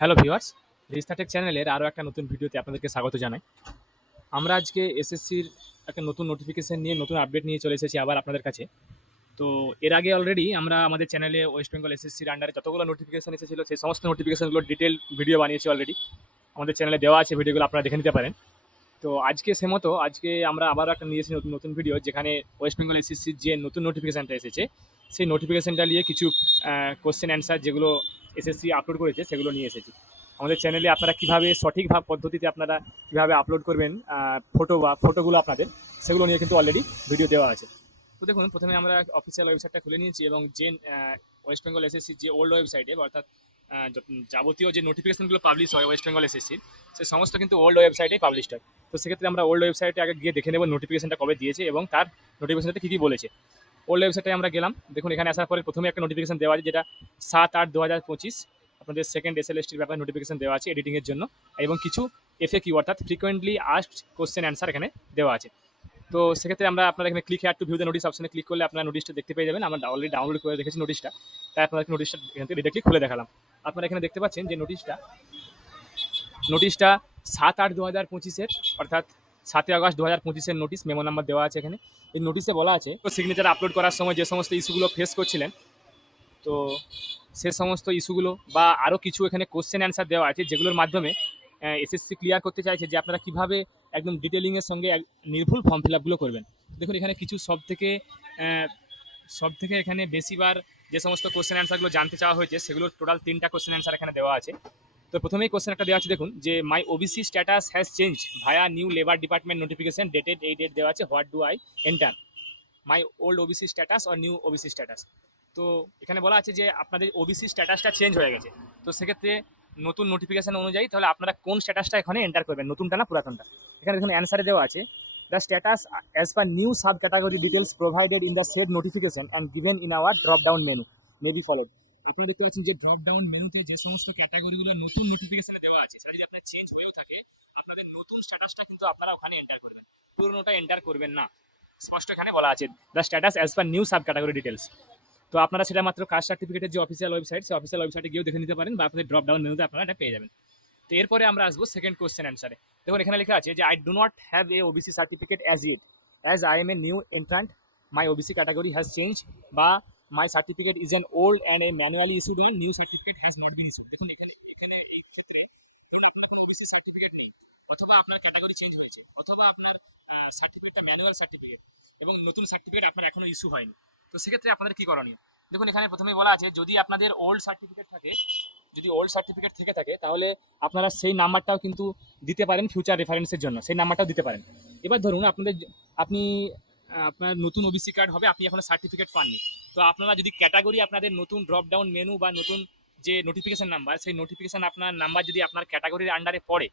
Hello viewers, রিস্তাটেক চ্যানেলের আরও একটা নতুন ভিডিওতে আপনাদেরকে স্বাগত জানাই। আমরা আজকে এসএসসির একটা নতুন নোটিফিকেশন নিয়ে নতুন আপডেট নিয়ে চলে এসেছি আবার আপনাদের কাছে। তো এর আগে অলরেডি আমরা আমাদের চ্যানেলে ওয়েস্ট বেঙ্গল এসএসসির আন্ডারে যতগুলো নোটিফিকেশন এসেছিল সেই সমস্ত নোটিফিকেশনগুলোর ডিটেল ভিডিও বানিয়েছি অলরেডি। আমাদের চ্যানেলে দেওয়া আছে, ভিডিওগুলো আপনারা দেখে নিতে পারেন। তো আজকে সেমতো আজকে আমরা আবারও একটা নিয়েছি নতুন নতুন ভিডিও, যেখানে ওয়েস্ট বেঙ্গল এসএসসির যে নতুন নোটিফিকেশানটা এসেছে সেই নোটিফিকেশানটা নিয়ে কিছু কোশ্চেন অ্যান্সার যেগুলো এসএসসি আপলোড করেছে সেগুলো নিয়ে এসেছি আমাদের চ্যানেলে। আপনারা কীভাবে সঠিক পদ্ধতিতে আপনারা কীভাবে আপলোড করবেন ফটোগুলো আপনাদের, সেগুলো নিয়ে কিন্তু অলরেডি ভিডিও দেওয়া আছে। তো দেখুন, প্রথমে আমরা অফিসিয়াল ওয়েবসাইটটা খুলে নিয়েছি এবং যে ওয়েস্ট বেঙ্গল এসএসসির যে ওল্ড ওয়েবসাইটে, অর্থাৎ যাবতীয় যে নোটিফিকেশনগুলো পাবলিশ হয় ওয়েস্ট বেঙ্গল এসএসসির, সে সমস্ত কিন্তু ওল্ড ওয়েবসাইটেই পাবলিশ হয়। তো সেক্ষেত্রে আমরা ওল্ড ওয়েবসাইটে আগে গিয়ে দেখে নেব নোটিফিকেশনটা কবে দিয়েছে এবং তার নোটিফিকেশনটাতে কী কী বলেছে। ওল্ড ওয়েবসাইটে আমরা গেলাম, দেখুন এখানে আসার পরে প্রথমে একটা নোটিফিকেশন দেওয়া আছে, যেটা 7/8/2025 আপনাদের সেকেন্ড এসএলএসটির ব্যাপারে নোটিফিকেশন দেওয়া আছে এডিটিংয়ের জন্য, এবং কিছু এফএকিউ অর্থাৎ ফ্রিকোয়েন্টলি আস্কড কোশ্চেন অ্যান্সার এখানে দেওয়া আছে। তো সেক্ষেত্রে আপনারা এখানে click here two view the notice অপশনে ক্লিক করলে আপনারা নোটিশটা দেখতে পেয়ে যাবেন। আমরা অলরেডি ডাউনলোড করে রেখেছি নোটিশটা, তাই আপনাদেরকে নোটিশটা এখান থেকে ডিরেক্টলি খুলে দেখালাম। আপনারা এখানে দেখতে পাচ্ছেন যে নোটিশটা 7/8/2025 অর্থাৎ 7ই আগস্ট 2025 নোটিশ, মেমো নাম্বার দেওয়া আছে এখানে। এই নোটিশে বলা আছে সিগনেচার আপলোড করার সময় যে সমস্ত ইস্যুগুলো ফেস করছিলেন, তো সে সমস্ত ইস্যুগুলো বা আরও কিছু এখানে কোশ্চেন অ্যান্সার দেওয়া আছে, যেগুলোর মাধ্যমে এসএসসি ক্লিয়ার করতে চাইছে যে আপনারা কীভাবে একদম ডিটেলিংয়ের সঙ্গে নির্ভুল ফর্ম ফিল আপগুলো করবেন। দেখুন এখানে কিছু সব থেকে এখানে বেশিবার যে সমস্ত কোশ্চেন অ্যান্সারগুলো জানতে চাওয়া হয়েছে, সেগুলো টোটাল 3টা কোশ্চেন অ্যান্সার এখানে দেওয়া আছে। তো প্রথমেই কোশ্চেন একটা দেওয়া আছে, দেখুন যে my OBC status has change via new labour department notification dated এই ডেট দেওয়া আছে, what do I enter, my old OBC status or new OBC status. তো এখানে বলা আছে যে আপনাদের ওবিসি স্ট্যাটাসটা চেঞ্জ হয়ে গেছে। তো সেক্ষেত্রে নতুন নোটিফিকেশন অনুযায়ী তাহলে আপনারা কোন স্ট্যাটাসটা এখানে এন্টার করবেন, নতুনটা না পুরাতনটা। এখানে দেখুন অ্যান্সারে দেওয়া আছে, the status as per new sub category details provided in the shed notification and given in our drop down menu may be followed. আপনারা দেখতে পাচ্ছেন যে ড্রপ ডাউন মেনুতে যে সমস্ত ক্যাটাগরিগুলো নতুন নোটিফিকেশনে দেওয়া আছে, সেটা যদি আপনার চেঞ্জ হয়েও থাকে, আপনাদের নতুন স্ট্যাটাসটা কিন্তু আপনারা ওখানে এন্টার করবেন, পুরোনোটা এন্টার করবেন না। স্পষ্ট এখানে বলা আছে the status as per new sub category details. তো আপনারা সেটা মাত্র কাস্ট সার্টিফিকেটের যে অফিসিয়াল ওয়েবসাইট, সেই অফিসিয়াল ওয়েবসাইটে গিয়েও দেখে নিতে পারেন, বা আপনাদের ড্রপ ডাউন মেনুতে আপনারা এটা পেয়ে যাবেন। তো এরপরে আমরা আসবো সেকেন্ড কোশ্চেন অ্যান্সারে। দেখুন এখানে লেখা আছে যে I do not have a OBC certificate as it, as I am a new entrant, my OBC category has change, বা my certificate is an old and a manually issued a new certificate has not been issued. দেখুন এখানে এখানে এই ক্ষেত্রে আপনার কোনো OBC certificate নেই, অথবা আপনার ক্যাটাগরি চেঞ্জ হয়েছে, অথবা আপনার সার্টিফিকেটটা ম্যানুয়াল সার্টিফিকেট এবং নতুন সার্টিফিকেট আপনার এখনো ইস্যু হয়নি। তো সেক্ষেত্রে আপনাদের কী করণীয়? দেখুন এখানে প্রথমেই বলা আছে, যদি আপনাদের ওল্ড সার্টিফিকেট থাকে, যদি ওল্ড সার্টিফিকেট থেকে থাকে, তাহলে আপনারা সেই নাম্বারটাও কিন্তু দিতে পারেন ফিউচার রেফারেন্সের জন্য, সেই নাম্বারটাও দিতে পারেন। এবার ধরুন আপনি আপনার নতুন ওবিসি কার্ড হবে, আপনি এখনো সার্টিফিকেট পাননি। তো আপনারা যদি ক্যাটাগরি আপনাদের নতুন ড্রপ ডাউন মেনু বা নতুন যে নোটিফিকেশন নাম্বার, সেই নোটিফিকেশন আপনার নাম্বার যদি আপনার ক্যাটাগরির আন্ডারে পড়ে,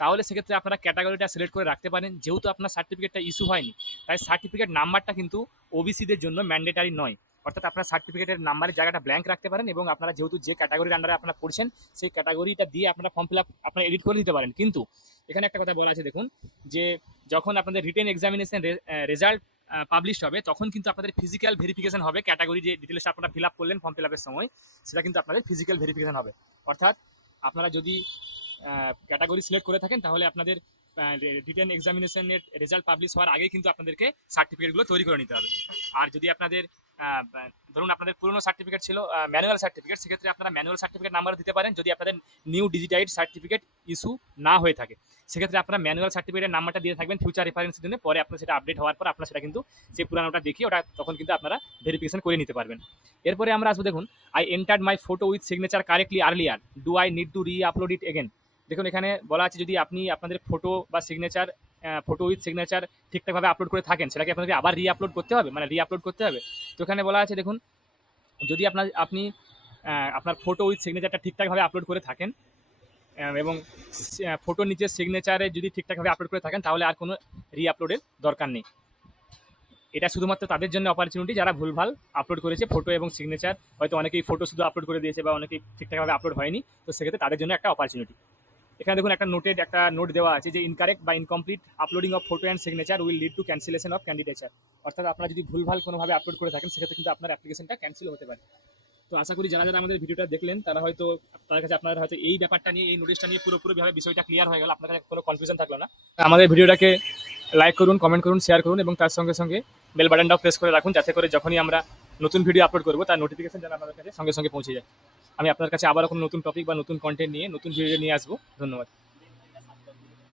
তাহলে সেক্ষেত্রে আপনারা ক্যাটাগরিটা সিলেক্ট করে রাখতে পারেন। যেহেতু আপনার সার্টিফিকেটটা ইস্যু হয়নি, তাই সার্টিফিকেট নাম্বারটা কিন্তু ওবিসিদের জন্য ম্যান্ডেটারি নয়। অর্থাৎ আপনার সার্টিফিকেটের নাম্বারের জায়গাটা ব্ল্যাঙ্ক রাখতে পারেন, এবং আপনারা যেহেতু যে ক্যাটাগরির আন্ডারে আপনারা পড়ছেন, সেই ক্যাটাগরিটা দিয়ে আপনারা ফর্ম ফিল আপ আপনারা এডিট করে দিতে পারেন। কিন্তু এখানে একটা কথা বলা আছে, দেখুন যে যখন আপনাদের রিটেন এক্সামিনেশন রেজাল্ট পাবলিশ হবে, তখন কিন্তু আপনাদের ফিজিক্যাল ভেরিফিকেশন হবে। ক্যাটাগরি যে ডিটেলসটা আপনারা ফিল আপ করলেন ফর্ম ফিল আপের সময়, সেটা কিন্তু আপনাদের ফিজিক্যাল ভেরিফিকেশন হবে। অর্থাৎ আপনারা যদি ক্যাটাগরি সিলেক্ট করে থাকেন, তাহলে আপনাদের রিটেন এক্সামিনেশনের রেজাল্ট পাবলিশ হওয়ার আগেই কিন্তু আপনাদেরকে সার্টিফিকেটগুলো তৈরি করে নিতে হবে। আর যদি আপনাদের ধরুন আপনাদের পুরনো সার্টিফিকেট ছিল ম্যানুয়াল সার্টিফিকেট, সেক্ষেত্রে আপনারা ম্যানুয়াল সার্টিফিকেট নাম্বার দিতে পারেন। যদি আপনাদের নিউ ডিজিটাইড সার্টিফিকেট ইস্যু না হয়ে থাকে, সেক্ষেত্রে আপনারা ম্যানুয়াল সার্টিফিকেটের নাম্বারটা দিয়ে থাকবেন ফিউচার রেফারেন্সের জন্য। পরে আপনার সেটা আপডেট হওয়ার পর আপনারা সেটা কিন্তু সেই পুরানোটা দেখিয়ে ওটা তখন কিন্তু আপনারা ভেরিফিকেশন করে নিতে পারবেন। এরপরে আমরা আসবো, দেখুন I entered my photo with signature correctly earlier, do I need to রি আপলোড ইট এগেন। দেখুন এখানে বলা আছে, যদি আপনি আপনাদের ফটো বা সিগনেচার ফটো উইথ সিগনেচার ঠিকঠাকভাবে আপলোড করে থাকেন, সেটাকে আপনাকে আবার রি আপলোড করতে হবে, মানে রি আপলোড করতে হবে। তো এখানে বলা আছে, দেখুন যদি আপনি আপনার ফটো উইথ সিগনেচারটা ঠিকঠাকভাবে আপলোড করে থাকেন, এবং ফটোর নিচে সিগনেচারে যদি ঠিকঠাকভাবে আপলোড করে থাকেন, তাহলে আর কোনো রি আপলোডের দরকার নেই। এটা শুধুমাত্র তাদের জন্য অপরচুনিটি যারা ভুলভাল আপলোড করেছে ফটো এবং সিগনেচার, হয়তো অনেকেই ফটো শুধু আপলোড করে দিয়েছে বা অনেকেই ঠিকঠাকভাবে আপলোড হয়নি। তো সেক্ষেত্রে তাদের জন্য একটা অপরচুনিটি। এখানে দেখুন একটা নোট দেওয়া আছে যে ইনকারেক্ট বা incomplete uploading of photo and signature will lead to cancellation of candidature. অর্থাৎ আপনারা যদি ভুলভাল কোনোভাবে আপলোড করে থাকেন, সেক্ষেত্রে কিন্তু আপনার অ্যাপ্লিকেশনটা ক্যান্সেল হতে পারে। তো আশা করি যারা যারা আমাদের ভিডিওটা দেখলেন তারা হয়তো তার কাছে আপনার হয়তো এই ব্যাপারটা নিয়ে এই নোটিশটা নিয়ে পুরোপুরিভাবে বিষয়টা ক্লিয়ার হয়ে গেল, আপনার কাছে কোনো কনফিউশন থাকলো না। আমাদের ভিডিওটাকে লাইক করুন, কমেন্ট করুন, শেয়ার করুন এবং তার সঙ্গে সঙ্গে বেল বাটনটাও প্রেস করে রাখুন, যাতে করে যখনই আমরা নতুন ভিডিও আপলোড করবো তার নোটিফিকেশন যেন আপনাদের কাছে সঙ্গে সঙ্গে পৌঁছে যায়। আমি আপনার কাছে আবারও কোনো নতুন টপিক বা নতুন কন্টেন্ট নিয়ে নতুন ভিডিও নিয়ে আসবো। ধন্যবাদ।